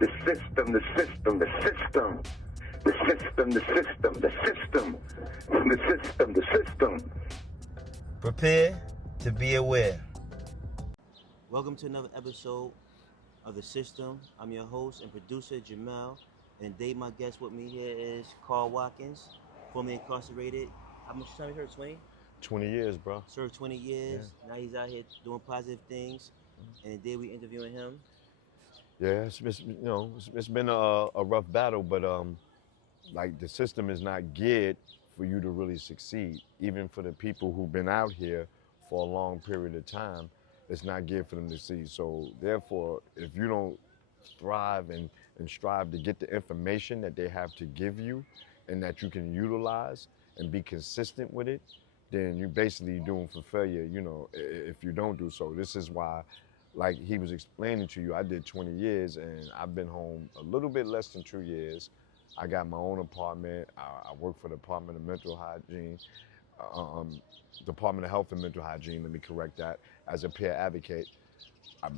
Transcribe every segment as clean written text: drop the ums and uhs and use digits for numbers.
The system, the system, the system. The system, the system, the system. The system, the system. Prepare to be aware. Welcome to another episode of The System. I'm your host and producer, Jemal. And today my guest with me here is Watkins, formerly incarcerated. How much time you served, 20? 20 years, bro. Served 20 years. Yeah. Now he's out here doing positive things. And today we interviewing him. Yeah, it's been a rough battle, but like the system is not geared for you to really succeed. Even for the people who've been out here for a long period of time, it's not geared for them to succeed. So therefore, if you don't thrive and strive to get the information that they have to give you and that you can utilize and be consistent with it, then you're basically doomed for failure, if you don't do so. This is why, like he was explaining to you, I did 20 years and I've been home a little bit less than 2 years. I got my own apartment. I work for the Department of Mental Hygiene, Department of Health and Mental Hygiene, let me correct that, as a peer advocate. I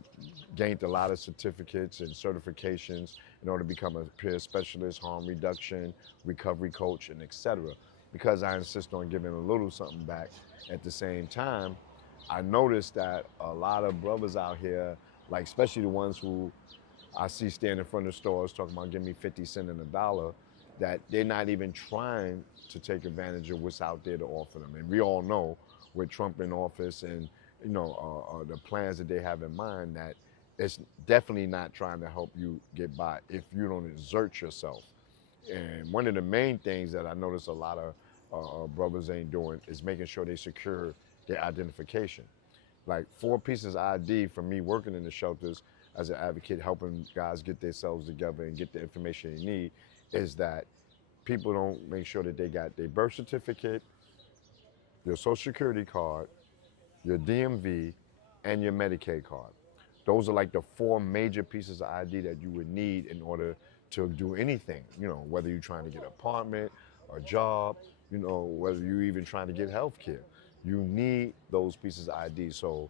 gained a lot of certificates and certifications in order to become a peer specialist, harm reduction, recovery coach, and etc. Because I insist on giving a little something back. At the same time, I noticed that a lot of brothers out here, like especially the ones who I see stand in front of stores talking about give me 50 cents and a dollar, that they're not even trying to take advantage of what's out there to offer them. And we all know with Trump in office and the plans that they have in mind, that it's definitely not trying to help you get by if you don't exert yourself. And one of the main things that I notice a lot of brothers ain't doing is making sure they secure their identification. Like 4 pieces of ID from me working in the shelters as an advocate, helping guys get themselves together and get the information they need, is that people don't make sure that they got their birth certificate, your social security card, your DMV, and your Medicaid card. Those are like the 4 major pieces of ID that you would need in order to do anything, whether you're trying to get an apartment, a job, whether you're even trying to get health care. You need those pieces of ID. So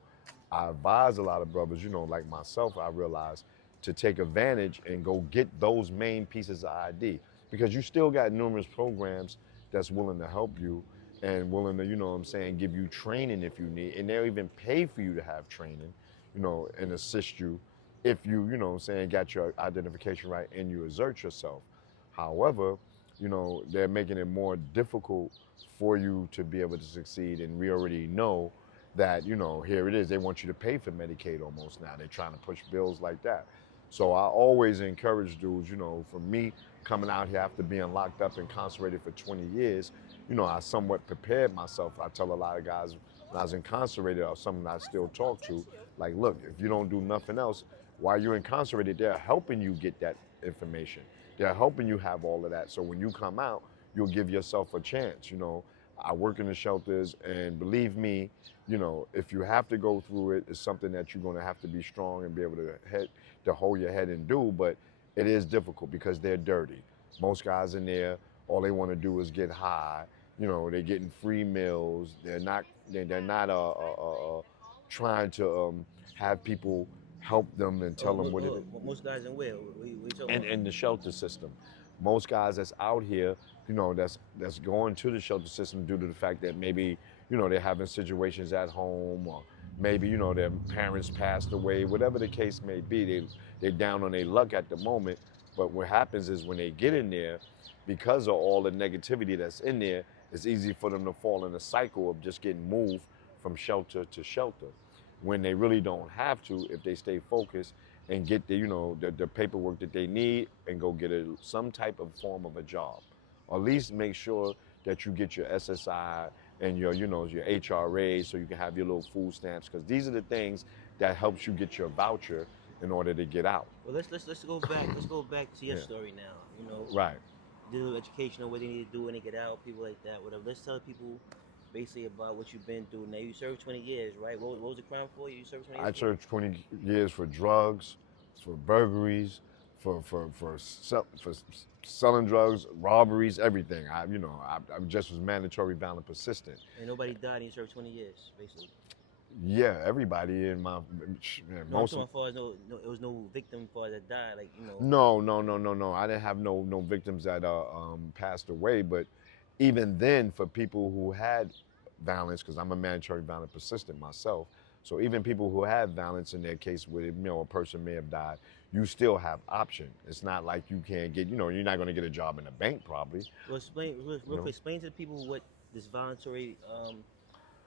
I advise a lot of brothers, like myself, I realized to take advantage and go get those main pieces of ID, because you still got numerous programs that's willing to help you and willing to, give you training if you need, and they'll even pay for you to have training, and assist you if you, got your identification right and you exert yourself. However, they're making it more difficult for you to be able to succeed, and we already know that, here it is, they want you to pay for Medicaid almost now. They're trying to push bills like that. So I always encourage dudes, for me coming out here after being locked up and incarcerated for 20 years, I somewhat prepared myself. I tell a lot of guys when I was incarcerated, or someone I still talk to, like, look, if you don't do nothing else, while you're incarcerated, they're helping you get that information. They're helping you have all of that. So when you come out, you'll give yourself a chance. I work in the shelters, and believe me, if you have to go through it, it's something that you're going to have to be strong and be able to hold your head and do. But it is difficult because they're dirty. Most guys in there, all they want to do is get high. They're getting free meals. They're not trying to have people help them and tell them what it is. Most guys in where? What you talking about? In the shelter system. Most guys that's out here, that's going to the shelter system due to the fact that maybe, they're having situations at home, or maybe, their parents passed away, whatever the case may be, they're down on their luck at the moment. But what happens is when they get in there, because of all the negativity that's in there, it's easy for them to fall in a cycle of just getting moved from shelter to shelter, when they really don't have to if they stay focused and get the paperwork that they need and go get some type of form of a job. Or at least make sure that you get your SSI and your HRA, so you can have your little food stamps, because these are the things that helps you get your voucher in order to get out. Well, let's go back. Let's go back to your story now. Right. Do educational, what they need to do when they get out, people like that, whatever. Let's tell people basically about what you've been through. Now, you served 20 years, right? What was the crime for? You served 20 years? I served 20 years for drugs, for burglaries, for selling drugs, robberies, everything. I just was mandatory violent persistent. And nobody died and you served 20 years, basically. Yeah, everybody in my No, I'm most. talking as far as it was no victim for that died. Like No. I didn't have no victims that passed away. But even then, for people who had violence, because I'm a mandatory violent persistent myself, so even people who had violence in their case, where a person may have died, you still have option. It's not like you can't get, you're not going to get a job in a bank probably. Well, explain real You quick. know, Explain to the people what this voluntary,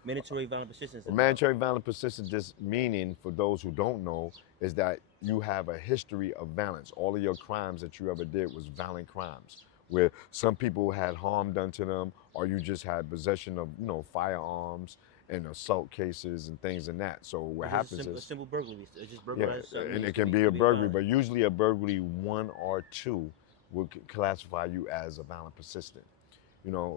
mandatory violent persistence is Well, about. mandatory violent persistent, just meaning for those who don't know, is that you have a history of violence. All of your crimes that you ever did was violent crimes, where some people had harm done to them, or you just had possession of, firearms and assault cases and things in that. So what Or just happens a is, simple burglary. It's just yeah, burglarize something. and It it could can be, be a could be burglary, violent. but usually a burglary 1 or 2 will classify you as a violent persistent.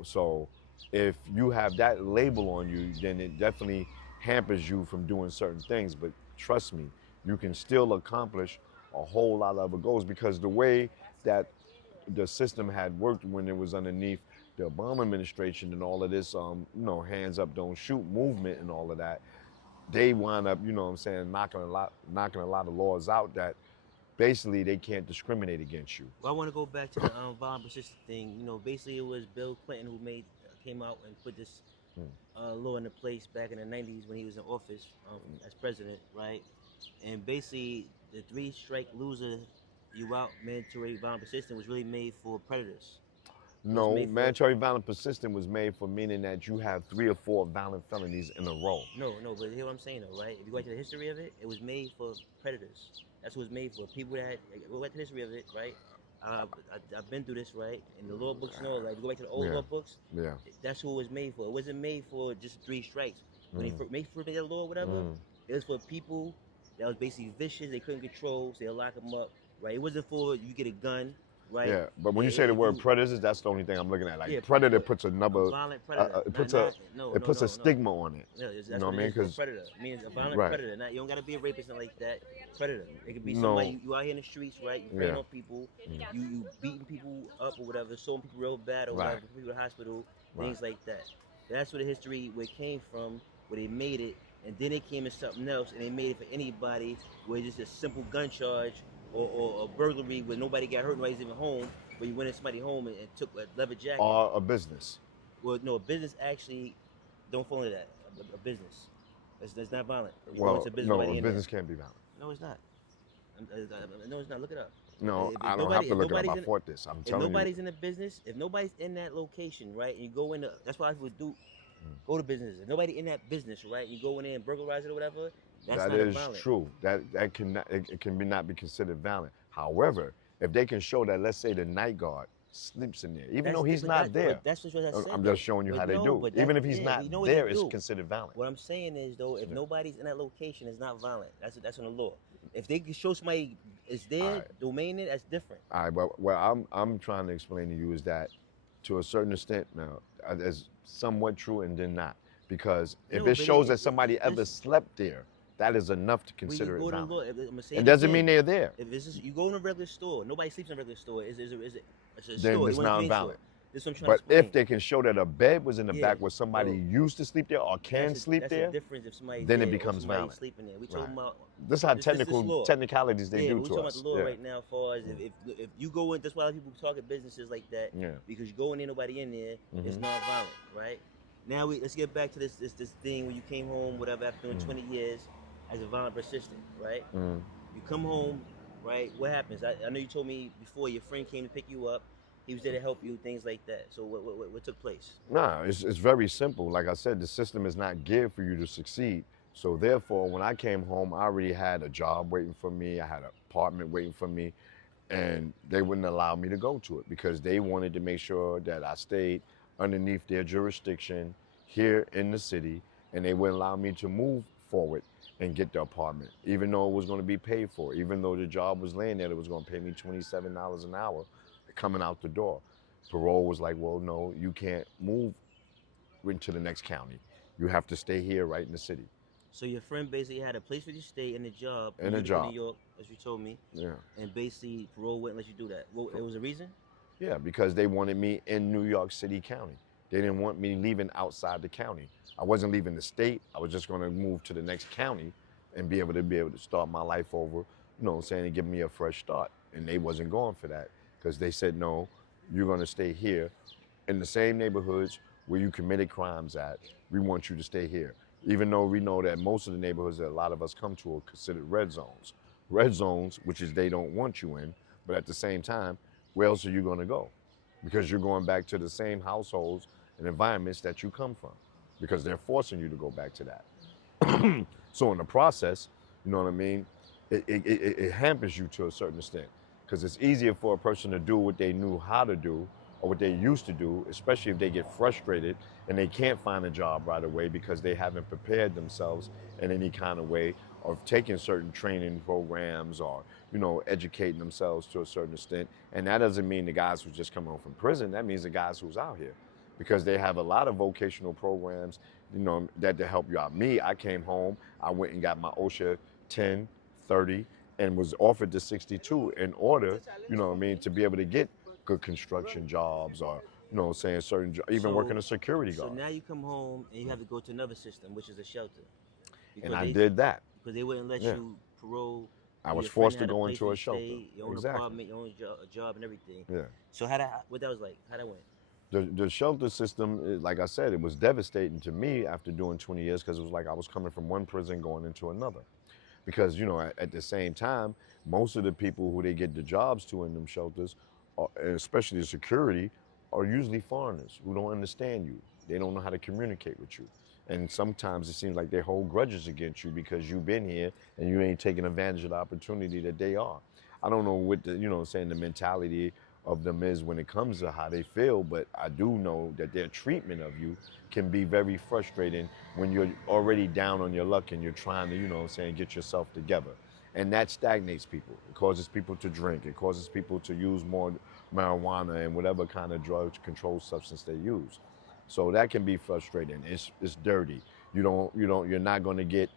So if you have that label on you, then it definitely hampers you from doing certain things. But trust me, you can still accomplish a whole lot of other goals, because the way that the system had worked when it was underneath the Obama administration and all of this, hands up, don't shoot movement and all of that, they wound up, what I'm saying, knocking a lot of laws out that basically they can't discriminate against you. Well, I want to go back to the violent persistent thing. Basically it was Bill Clinton who came out and put this law into place back in the '90s when he was in office as president, right? And basically the three strike loser, you out mandatory violent persistent was really made for predators. It was No, made for mandatory violent persistent was made for meaning that you have 3 or 4 violent felonies in a row. no, but hear what I'm saying though, right? If you go back to the history of it, it was made for predators. That's what it was made for. People that go back to the history of it, right? I've been through this, right? In the law books and all, right? You go back to the old Yeah, law books, yeah. that's who it was made for. It wasn't made for just 3 strikes. When they first made that law or whatever, Mm. it was for people that was basically vicious, they couldn't control, so they'll lock them up, right? It wasn't for you get a gun, right? Yeah, but when you say the If word predators, that's the only thing I'm looking at. Like yeah, predator but puts a another, violent predator, it not puts a, no, it no, puts a no, no. stigma on it. Yeah, You that's know what what I it mean? is for a Because predator. It means a violent right, predator. Not you don't gotta be a rapist and like that. Predator. It could be no, somebody you out here in the streets, right? You preying yeah, on people, you beating people up or whatever, showing people real bad or right, whatever, people in the hospital, right. things like that. That's where the history where it came from, where they made it, and then it came in something else, and they made it for anybody, where it's just a simple gun charge or a burglary where nobody got hurt, nobody's even home, where you went in somebody's home and took a leather jacket. Or a business. Well, no, a business actually don't fall into that. A business. That's not violent. You go Well, into business, no, a nobody in there. business can't be violent. No, it's not. No, it's not. Look it up. No, If I don't have nobody, to if look it up. nobody's I in, fought this. I'm if telling you. nobody's in the business, if nobody's in that location, right, and you go in, that's why people do go to businesses. If nobody in that business, right, you go in there and burglarize it or whatever. That's That not a is violent. true. That can it can be not be considered violent. However, if they can show that, let's say the night guard sleeps in there, even though he's not there, But that's just what I said. I'm just showing you how they do. Even if he's not there, it's considered violent. What I'm saying is though, if nobody's in that location, it's not violent. That's in the law. If they can show somebody is there, Right. domain it, that's different. All right, but what I'm trying to explain to you is that, to a certain extent, now, it's somewhat true and then not, because if No, it but shows that somebody ever this- slept there, that is enough to When you consider go it to the violent. law, I'm gonna say It it doesn't again. mean they're there. If this is you go in a regular store, nobody sleeps in a regular store. It's a Then store. it's They want a convenience not-violent. store. This is what I'm trying But to explain. if they can show that a bed was in the Yeah, back where somebody no. used to sleep there or can sleep that's there, a difference if somebody's then it there or becomes somebody's violent. sleeping there. We Right. talking about this is how this law. technicalities they yeah, do we're to talking us. about the law Yeah. right now. As far as if you go in, that's why people talk at businesses like that. Yeah. Because you go in there, nobody in there, it's Mhm. non-violent, right? Now let's get back to this thing when you came home, whatever, after doing 20 years as a violent persistent, right? Mm. You come home, right? What happens? I know you told me before your friend came to pick you up. He was there to help you, things like that. So what took place? Nah, it's very simple. Like I said, the system is not geared for you to succeed. So therefore, when I came home, I already had a job waiting for me. I had an apartment waiting for me, and they wouldn't allow me to go to it because they wanted to make sure that I stayed underneath their jurisdiction here in the city, and they wouldn't allow me to move forward and get the apartment, even though it was going to be paid for, even though the job was laying there, it was going to pay me $27 an hour coming out the door. Parole was like, well, no, you can't move into the next county. You have to stay here right in the city. So your friend basically had a place where you stay and a job. And a in job. New York, as you told me. Yeah. And basically parole wouldn't let you do that. Well, it was a reason? Yeah, because they wanted me in New York City County. They didn't want me leaving outside the county. I wasn't leaving the state. I was just going to move to the next county and be able to start my life over, you know what I'm saying, and give me a fresh start. And they wasn't going for that because they said, no, you're going to stay here in the same neighborhoods where you committed crimes at. We want you to stay here. Even though we know that most of the neighborhoods that a lot of us come to are considered red zones. Red zones, which is they don't want you in, but at the same time, where else are you going to go? Because you're going back to the same households and environments that you come from because they're forcing you to go back to that. So in the process, you know what I mean, it hampers you to a certain extent because it's easier for a person to do what they knew how to do or what they used to do, especially if they get frustrated and they can't find a job right away because they haven't prepared themselves in any kind of way of taking certain training programs or, you know, educating themselves to a certain extent. And that doesn't mean the guys who just come home from prison. That means the guys who's out here because they have a lot of vocational programs, you know, that to help you out. Me, I came home, I went and got my OSHA 10, 30, and was offered the 62 in order, you know what I mean, to be able to get good construction jobs or, you know what I'm saying, certain even working a security guard. So now you come home and you have to go to another system, which is a shelter. And I did that. Because they wouldn't let you parole. I was forced to go into a shelter. Your own apartment, your own job and everything. Yeah. So what that was like? How that went? The shelter system, like I said, it was devastating to me after doing 20 years because it was like I was coming from one prison going into another. Because, you know, at the same time, most of the people who they get the jobs to in them shelters, especially the security, are usually foreigners who don't understand you. They don't know how to communicate with you. And sometimes it seems like they hold grudges against you because you've been here and you ain't taking advantage of the opportunity that they are. I don't know what the, you know, saying the mentality of them is when it comes to how they feel, but I do know that their treatment of you can be very frustrating when you're already down on your luck and you're trying to, you know what I'm saying, get yourself together. And that stagnates people. It causes people to drink. It causes people to use more marijuana and whatever kind of drug controlled substance they use. So that can be frustrating. It's dirty. You're not going to get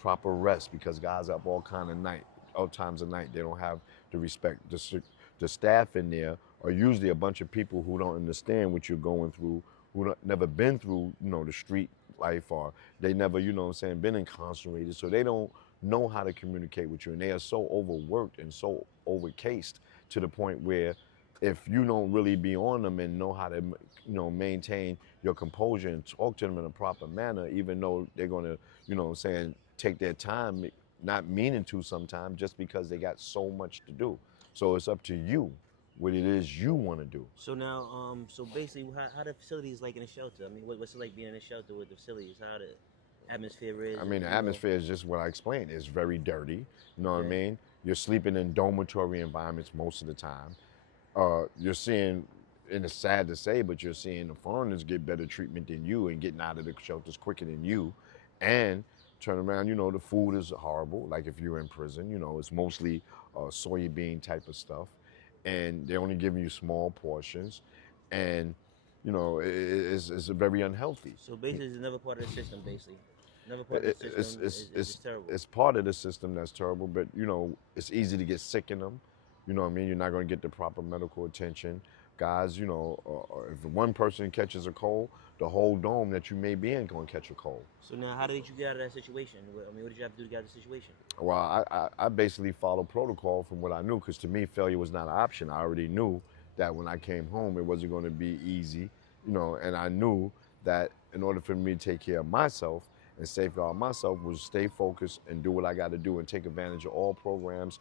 proper rest because guys up all times of night. They don't have the respect. The staff in there are usually a bunch of people who don't understand what you're going through, who never been through, you know, the street life, or they never, you know what I'm saying, been incarcerated. So they don't know how to communicate with you. And they are so overworked and so overcased to the point where if you don't really be on them and know how to, you know, maintain your composure and talk to them in a proper manner, even though they're going to, you know what I'm saying, take their time, not meaning to sometimes, just because they got so much to do. So it's up to you what it is you want to do. So now, so basically, how the facilities like in a shelter? I mean, what's it like being in a shelter with the facilities? How the atmosphere is? I mean, the atmosphere is just what I explained. It's very dirty. You know what I mean? You're sleeping in dormitory environments most of the time. You're seeing, and it's sad to say, but you're seeing the foreigners get better treatment than you and getting out of the shelters quicker than you. And turn around, you know, the food is horrible. Like if you're in prison, you know, it's mostly soybean type of stuff. And they're only giving you small portions. And, you know, it's very unhealthy. So basically, it's another part of the system, basically. Another part of the system is terrible. It's part of the system that's terrible, but, you know, it's easy to get sick in them. You know what I mean? You're not going to get the proper medical attention. Guys, you know, if one person catches a cold, the whole dome that you may be in going to catch a cold. So now, how did you get out of that situation? I mean, what did you have to do to get out of the situation? Well, I basically followed protocol from what I knew, because to me, failure was not an option. I already knew that when I came home, it wasn't going to be easy, you know, and I knew that in order for me to take care of myself and safeguard myself was stay focused and do what I got to do and take advantage of all programs,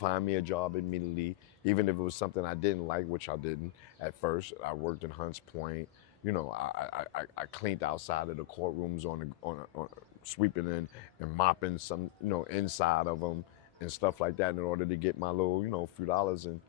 find me a job immediately, even if it was something I didn't like, which I didn't at first. I worked in Hunts Point. You know, I cleaned outside of the courtrooms on sweeping and mopping some, you know, inside of them and stuff like that in order to get my little, you know, few dollars and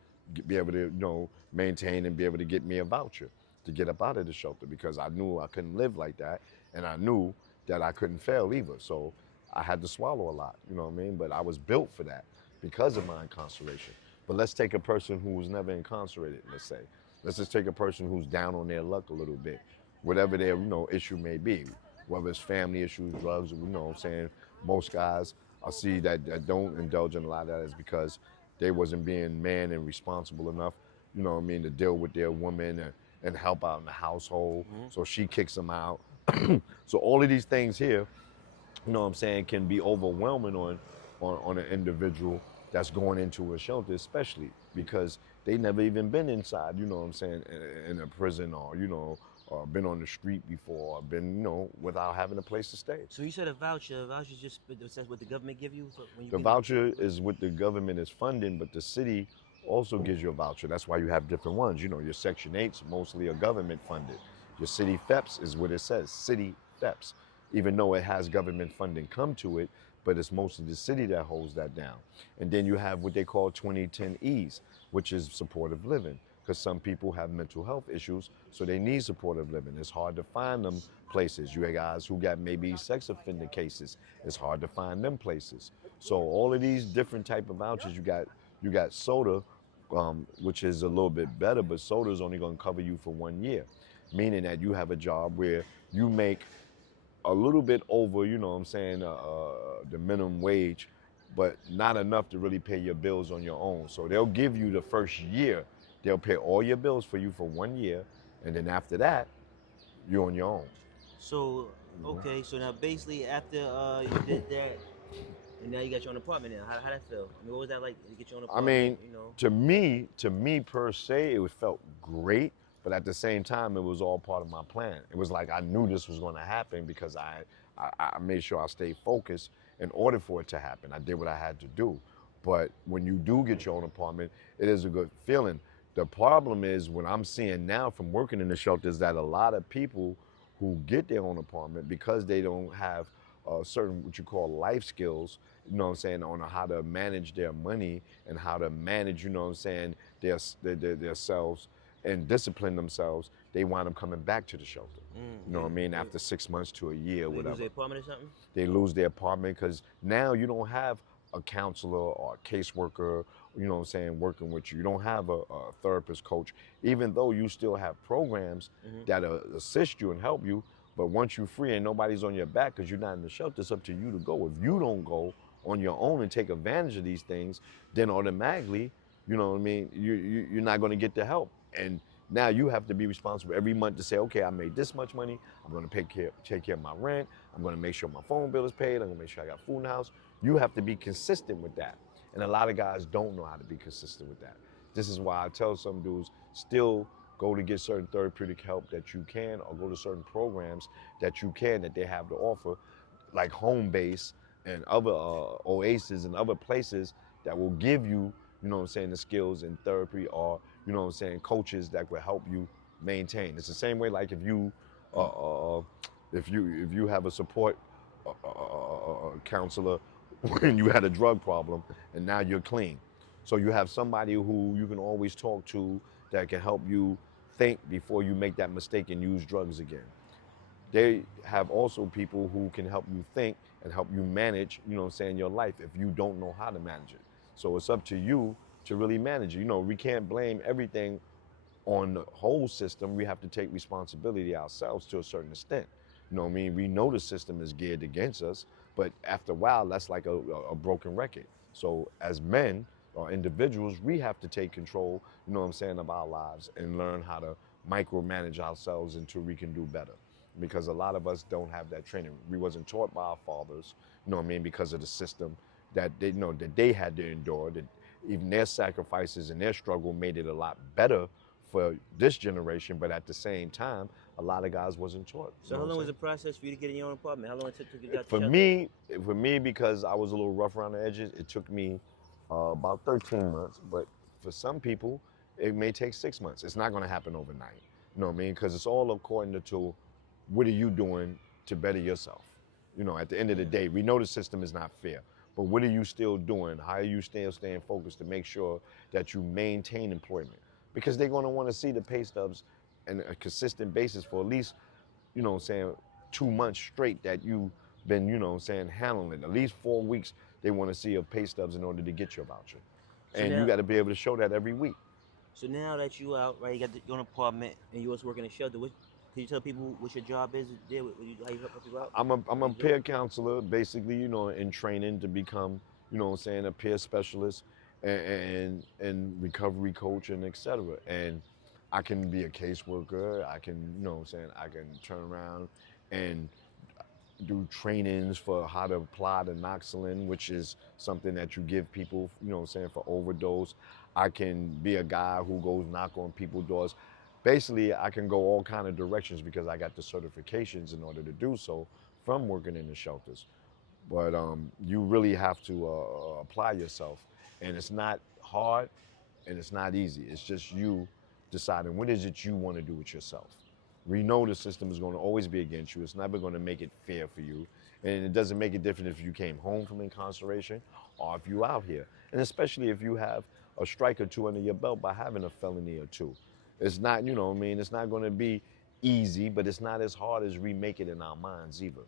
be able to, you know, maintain and be able to get me a voucher to get up out of the shelter, because I knew I couldn't live like that, and I knew that I couldn't fail either. So I had to swallow a lot, you know what I mean? But I was built for that because of my incarceration. But let's take a person who was never incarcerated, let's say. Let's just take a person who's down on their luck a little bit, whatever their, you know, issue may be, whether it's family issues, drugs, you know what I'm saying? Most guys I see that don't indulge in a lot of that is because they wasn't being man and responsible enough, you know what I mean, to deal with their woman and help out in the household. Mhm. So she kicks them out. So all of these things here, you know what I'm saying, can be overwhelming on an individual that's going into a shelter, especially because they never even been inside, you know what I'm saying, in a prison, or, you know, or been on the street before, or been, you know, without having a place to stay. So you said a voucher. A voucher is just that's what the government give you for when you The get. voucher is what the government is funding, but the city also gives you a voucher. That's why you have different ones. You know, your Section 8s mostly are government funded. Your city FEPS is what it says, city FEPS, even though it has government funding come to it, but it's mostly the city that holds that down. And then you have what they call 2010 Es, which is supportive living, because some people have mental health issues, so they need supportive living. It's hard to find them places. You have guys who got maybe sex offender cases. It's hard to find them places. So all of these different type of vouchers, you got soda, which is a little bit better, but soda is only going to cover you for 1 year, meaning that you have a job where you make a little bit over, you know what I'm saying, the minimum wage, but not enough to really pay your bills on your own. So they'll give you the first year, they'll pay all your bills for you for 1 year, and then after that, you're on your own. So okay, so now basically after you did that, and now you got your own apartment now. How that feel? I mean, what was that like to get your own I apartment? mean, You know. to me per se, it felt great, but at the same time, it was all part of my plan. It was like I knew this was going to happen because I made sure I stayed focused in order for it to happen. I did what I had to do. But when you do get your own apartment, it is a good feeling. The problem is what I'm seeing now from working in the shelters that a lot of people who get their own apartment because they don't have certain what you call life skills, you know what I'm saying, on how to manage their money and how to manage, you know what I'm saying, their selves and discipline themselves, they wind up coming back to the shelter. You know what I mean? After 6 months to a year, They lose whatever. their apartment or something? They lose their apartment because now you don't have a counselor or a caseworker, you know what I'm saying, working with you. You don't have a therapist coach, even though you still have programs that assist you and help you. But once you're free and nobody's on your back because you're not in the shelter, it's up to you to go. If you don't go on your own and take advantage of these things, then automatically, you know what I mean, you're not going to get the help. And now you have to be responsible every month to say, okay, I made this much money. I'm going to take care of my rent. I'm going to make sure my phone bill is paid. I'm going to make sure I got food in the house. You have to be consistent with that. And a lot of guys don't know how to be consistent with that. This is why I tell some dudes, still go to get certain therapeutic help that you can, or go to certain programs that you can, that they have to offer, like home base and other oases and other places that will give you, you know what I'm saying, the skills in therapy, or, you know what I'm saying, coaches that will help you maintain. It's the same way like if you have a support counselor when you had a drug problem and now you're clean. So you have somebody who you can always talk to that can help you think before you make that mistake and use drugs again. They have also people who can help you think and help you manage, you know what I'm saying, your life if you don't know how to manage it. So it's up to you to really manage it. You know, we can't blame everything on the whole system. We have to take responsibility ourselves to a certain extent. You know what I mean? We know the system is geared against us, but after a while, that's like a broken record. So as men or individuals, we have to take control, you know what I'm saying, of our lives and learn how to micromanage ourselves until we can do better. Because a lot of us don't have that training. We wasn't taught by our fathers, you know what I mean, because of the system that they, you know, that they had to endure, that even their sacrifices and their struggle made it a lot better for this generation, but at the same time, a lot of guys wasn't taught. So how long was the process for you to get in your own apartment? How long it took to get out the For shelter? me, because I was a little rough around the edges, it took me about 13 months. But for some people, it may take 6 months. It's not going to happen overnight. You know what I mean? Because it's all according to what are you doing to better yourself. You know, at the end of the day, we know the system is not fair, but what are you still doing? How are you still staying focused to make sure that you maintain employment? Because they're going to want to see the pay stubs on a consistent basis for at least, you know what I'm saying, 2 months straight that you've been, you know what I'm saying, handling it. At least 4 weeks, they want to see your pay stubs in order to get your voucher. So And you now, got to be able to show that every week. so now that you out, right? You got your own apartment, and you also work in a shelter. Can you tell people what your job is there? How you help people out? I'm What a you do? peer counselor, basically, you know, in training to become, you know what I'm saying, a peer specialist and recovery coach and et cetera. And I can be a caseworker. I can, you know what I'm saying, I can turn around and do trainings for how to apply the Noxolin, which is something that you give people, you know what I'm saying, for overdose. I can be a guy who goes knock on people's doors. Basically, I can go all kind of directions because I got the certifications in order to do so from working in the shelters. But you really have to apply yourself. And it's not hard and it's not easy. It's just you deciding what is it you want to do with yourself. We know the system is going to always be against you. It's never going to make it fair for you. And it doesn't make it different if you came home from incarceration or if you're out here. And especially if you have a strike or two under your belt by having a felony or two. It's not, you know what I mean, it's not going to be easy, but it's not as hard as we make it in our minds either.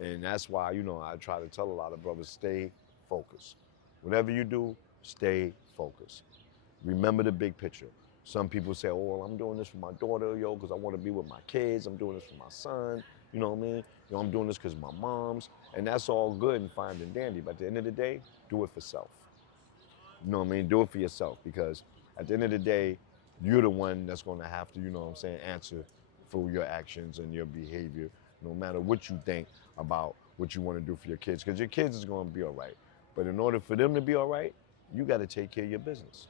And that's why, you know, I try to tell a lot of brothers, stay focused. Whatever you do, stay focused. Remember the big picture. Some people say, oh, well, I'm doing this for my daughter, yo, because I want to be with my kids. I'm doing this for my son. You know what I mean? You know, I'm doing this because my mom's. And that's all good and fine and dandy. But at the end of the day, do it for self. You know what I mean? Do it for yourself. Because at the end of the day, you're the one that's going to have to, you know what I'm saying, answer for your actions and your behavior, no matter what you think about what you want to do for your kids. Because your kids is going to be all right. But in order for them to be all right, you got to take care of your business.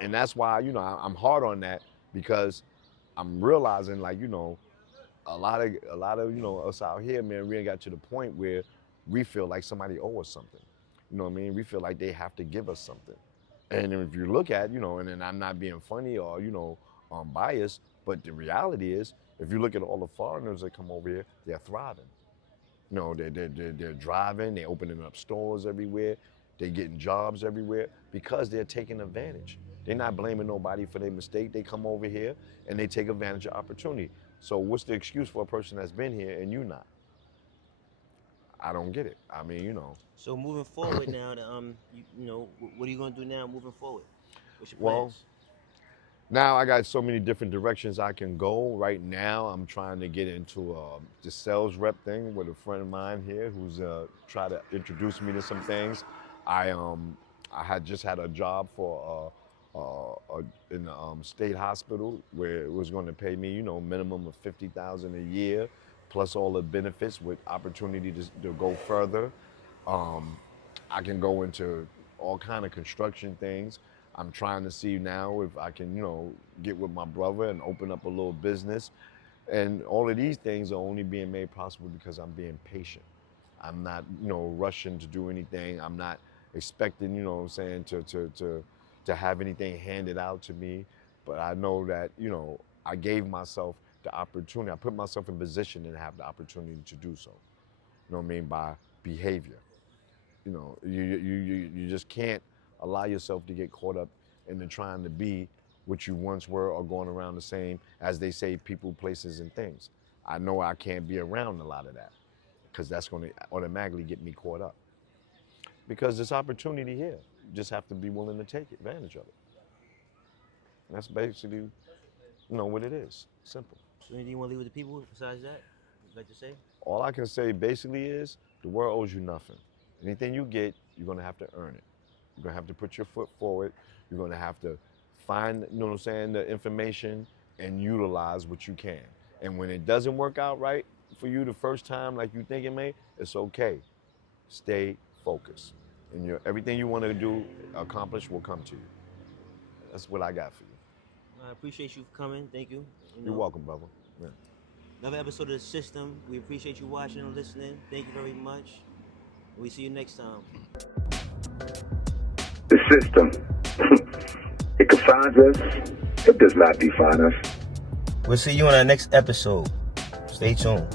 And that's why, you know, I'm hard on that because I'm realizing, like, you know, a lot of, you know, us out here, man, we ain't got to the point where we feel like somebody owes us something. You know what I mean? We feel like they have to give us something. And if you look at, you know, and then I'm not being funny or, you know, biased, but the reality is, if you look at all the foreigners that come over here, they're thriving. You know, they're driving, they're opening up stores everywhere, they're getting jobs everywhere because they're taking advantage. They're not blaming nobody for their mistake. They come over here and they take advantage of opportunity. So what's the excuse for a person that's been here and you not? I don't get it. I mean, you know. So moving forward now, you know, what are you going to do now moving forward? What's your plans? Well, now I got so many different directions I can go. Right now, I'm trying to get into the sales rep thing with a friend of mine here who's trying to introduce me to some things. I had just had a job for in the state hospital where it was going to pay me, you know, minimum of $50,000 a year, plus all the benefits with opportunity to go further. I can go into all kind of construction things. I'm trying to see now if I can, you know, get with my brother and open up a little business. And all of these things are only being made possible because I'm being patient. I'm not, you know, rushing to do anything. I'm not expecting, you know what I'm saying, to have anything handed out to me. But I know that, you know, I gave myself the opportunity. I put myself in position and have the opportunity to do so. You know what I mean? By behavior. You know, you just can't allow yourself to get caught up into trying to be what you once were or going around the same, as they say, people, places, and things. I know I can't be around a lot of that because that's going to automatically get me caught up. Because there's opportunity here. You just have to be willing to take advantage of it. And that's basically, you know, what it is. Simple. So anything you want to leave with the people besides that? You'd like to say? All I can say basically is the world owes you nothing. Anything you get, you're going to have to earn it. You're going to have to put your foot forward. You're going to have to find, you know what I'm saying, the information and utilize what you can. And when it doesn't work out right for you the first time like you think it may, it's okay. Stay focused. And everything you want to do, accomplish, will come to you. That's what I got for you. I appreciate you for coming. Thank you. You're welcome, brother. Yeah. Another episode of The System. We appreciate you watching and listening. Thank you very much. We see you next time. The system. It confines us. It does not define us. We'll see you on our next episode. Stay tuned.